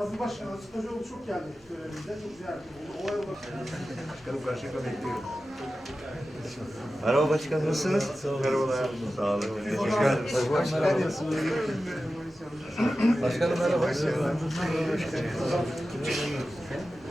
Aziz Başkan, Aziz Kocaoğlu çok geldi görevinde. Çok ziyaret oldu. Olay olarak Başkanım karşıda bekliyorum. Merhaba başkan nasılsınız? Merhabalar. Sağ olun. Teşekkür ederim. Başkanım merhaba.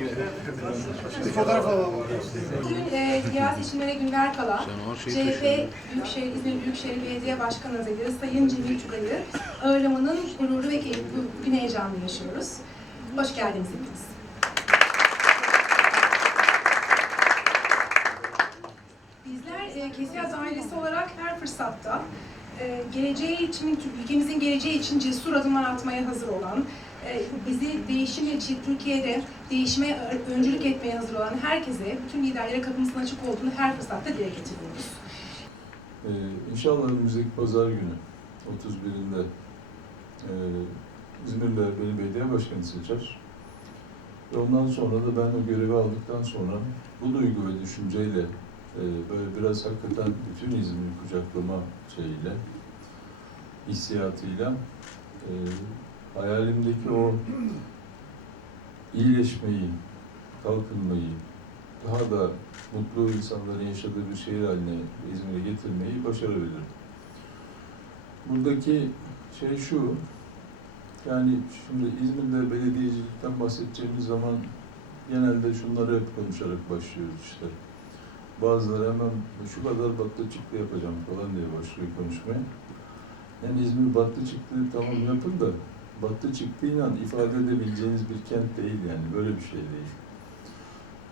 Bir fotoğraf alalım. Bugün e, yerel seçimlere günler kala CHP Büyükşehir, İzmir Büyükşehir Belediye Başkan Adayı Sayın Cemil Tugay'ı ağırlamanın gururu ve keyfi bugün heyecanlı yaşıyoruz. Hoş geldiniz hepiniz. Bizler e, Kesiyaz ailesi olarak her fırsatta geleceği için, ülkemizin geleceği için cesur adımlar atmaya hazır olan, e, bizi değişim için Türkiye'de değişime ö- öncülük etmeye hazır olan herkese, bütün liderlere kapımızın açık olduğunu her fırsatta dile getiriyoruz. Ee, inşallah önümüzdeki pazar günü 31'inde e, İzmir'de beni belediye başkanı seçer. Ve ondan sonra da ben o görevi aldıktan sonra bu duygu ve düşünceyle e, böyle biraz hakikaten bütün İzmir'i kucaklama şeyiyle, hissiyatıyla e, hayalimdeki o iyileşmeyi, kalkınmayı, daha da mutlu insanların yaşadığı bir şehir haline İzmir'e getirmeyi başarabilirim. Buradaki şey şu, yani şimdi İzmir'de belediyecilikten bahsedeceğimiz zaman genelde şunları hep konuşarak başlıyoruz işte. Bazıları hemen şu kadar battı çıktı yapacağım falan diye başlıyor konuşmaya. Yani İzmir battı çıktı tamam yapın da battı çıktığıyla ifade edebileceğiniz bir kent değil yani böyle bir şey değil.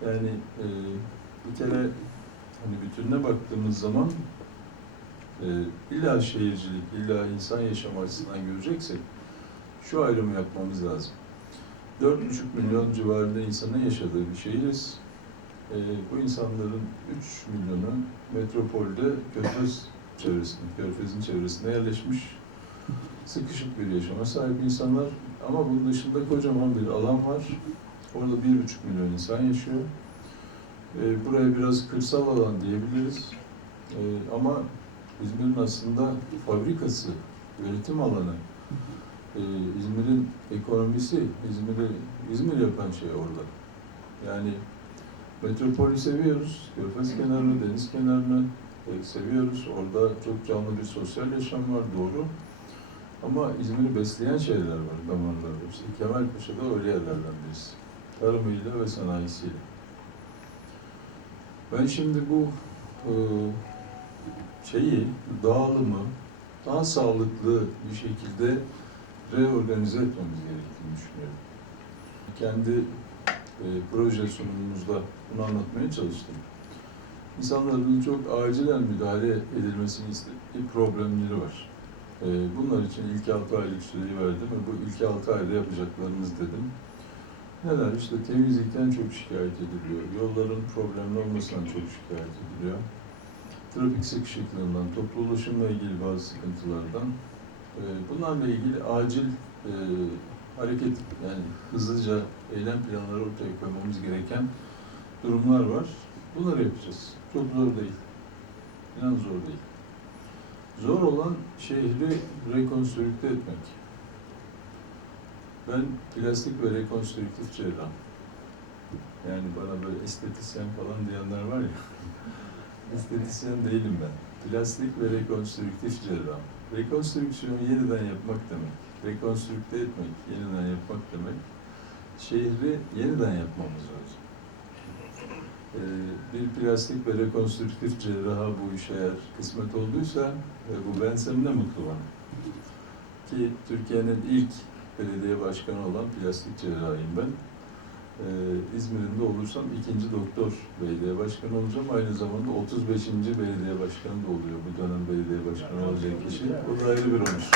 Yani e, bir kere hani bütününe baktığımız zaman e, illa şehircilik, illa insan yaşam açısından göreceksek şu ayrımı yapmamız lazım. 4,5 milyon civarında insanın yaşadığı bir şehiriz. E, bu insanların 3 milyonu metropolde Körfez çevresinde, Körfez'in çevresinde yerleşmiş sıkışık bir yaşama sahip insanlar ama bunun dışında kocaman bir alan var. Orada 1,5 milyon insan yaşıyor. E, buraya biraz kırsal alan diyebiliriz. E, ama İzmir'in aslında fabrikası, üretim alanı, e, İzmir'in ekonomisi, İzmir'i İzmir yapan şey orada. Yani metropolü seviyoruz, Körfez kenarını, deniz kenarını e, seviyoruz. Orada çok canlı bir sosyal yaşam var, doğru. Ama İzmir'i besleyen şeyler var damarlarda. İşte Kemalpaşa'da öyle yerlerden birisi. Tarımıyla ve sanayisiyle. Ben şimdi bu e, şeyi, dağılımı daha sağlıklı bir şekilde reorganize etmemiz gerektiğini düşünüyorum. Kendi e, proje sunumumuzda bunu anlatmaya çalıştım. İnsanların çok acilen müdahale edilmesini istediği problemleri var. E, bunlar için ilk altı aylık süreyi verdim ve bu ilk altı ayda yapacaklarımız dedim. Neler? İşte temizlikten çok şikayet ediliyor. Yolların problemli olmasından çok şikayet ediliyor. Trafik sıkışıklığından, toplu ulaşımla ilgili bazı sıkıntılardan. Ee, Bunlarla ilgili acil e, hareket, yani hızlıca eylem planları ortaya koymamız gereken durumlar var. Bunları yapacağız. Çok zor değil. İnan zor değil. Zor olan şehri rekonstrükte etmek. Ben plastik ve rekonstrüktif cerrah. Yani bana böyle estetisyen falan diyenler var ya. estetisyen değilim ben. Plastik ve rekonstrüktif cerrah. Rekonstrüksiyonu yeniden yapmak demek. Rekonstrükte etmek, yeniden yapmak demek. Şehri yeniden yapmamız lazım. Ee, bir plastik ve rekonstrüktif cerraha bu iş eğer kısmet olduysa ve bu bensem ne mutlu bana. Ki Türkiye'nin ilk belediye başkanı olan plastik cerrahıyım ben. Ee, İzmir'in de olursam ikinci doktor belediye başkanı olacağım. Aynı zamanda 35. belediye başkanı da oluyor bu dönem belediye başkanı olacak kişi. O da ayrı bir onur.